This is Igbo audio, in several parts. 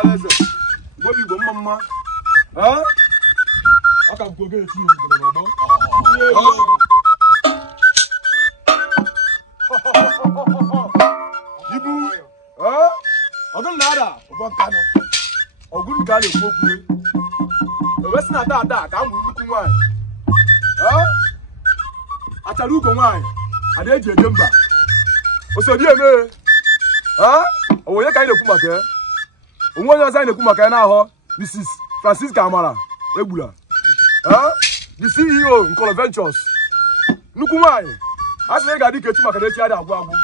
Aleze. Bobi go mama. Huh? Aka go get you go. Ibu. Huh? Odun nada, obon kano. Ogun ga le kokure. We si na da ka mu nnukwu nwanyị. Huh? Ataru go nwanyị. Ada eji eje mba. Osodi eme. Huh? Owoye ka na-ekwu maka ya. Onwe onye ọzọ na-ekwu maka ya na-ahọ Mrs. Francisca Amara Egbula. Huh? The CEO Nkolo Ventures. Nnukwu nwanyị. Asị na ị ga-adị ka echi maka na echi adị agwụ agwụ.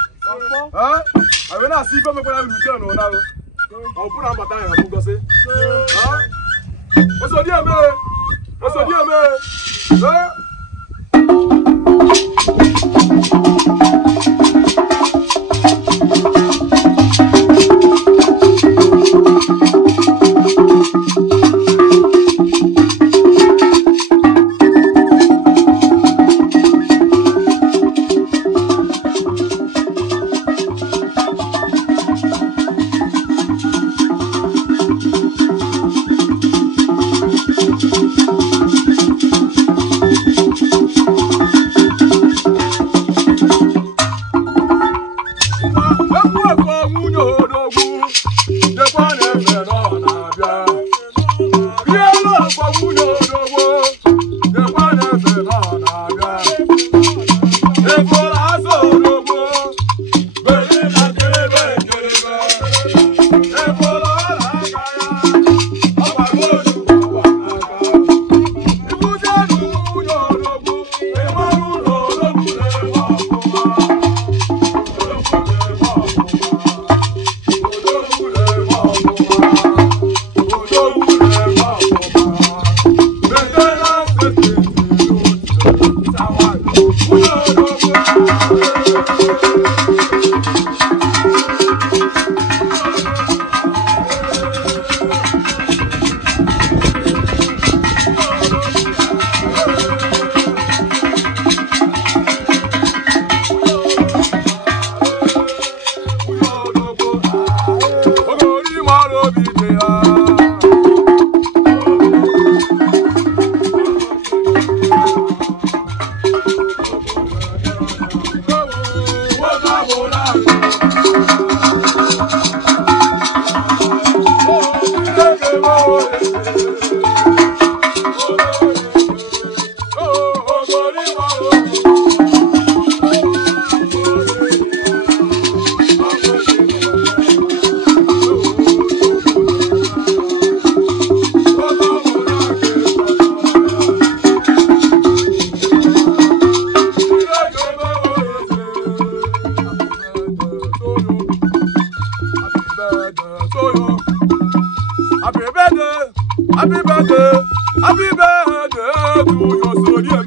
Huh? Awe na asị ife mekwara uru na ụnarụ. Ọ bụrụ ambata ya bụ ngosi. Huh? Osodi eme. Osodi eme. Huh? Happy birthday to your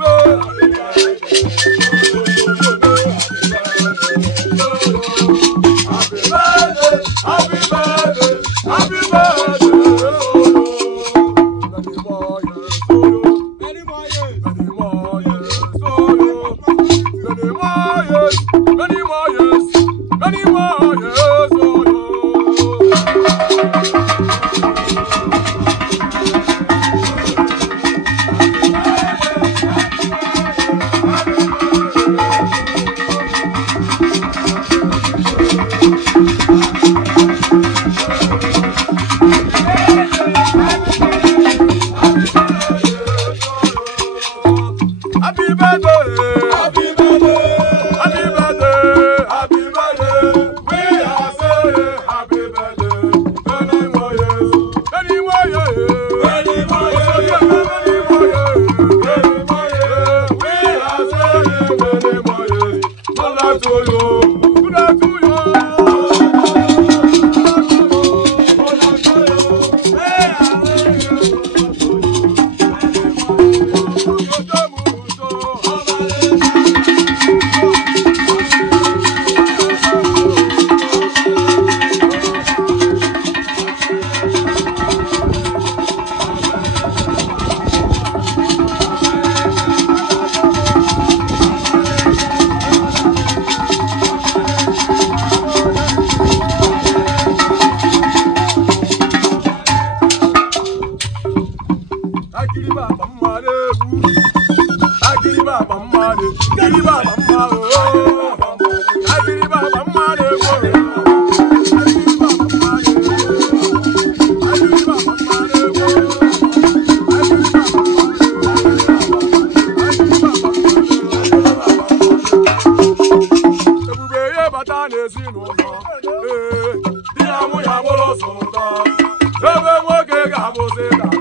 abụzi narị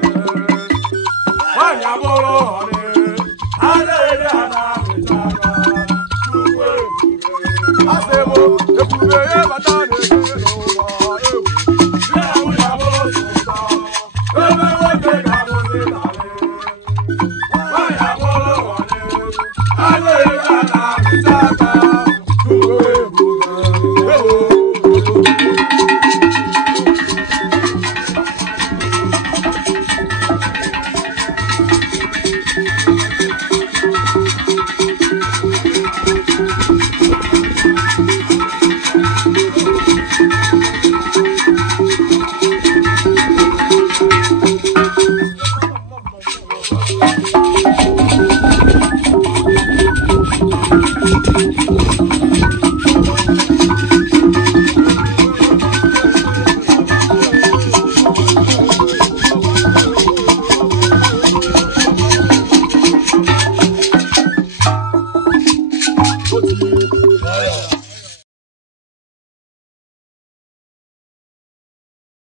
nwaanyị abụrụ ọrị a na-eri ha na-amịcha aka tupu ebube asị m ebube ya bata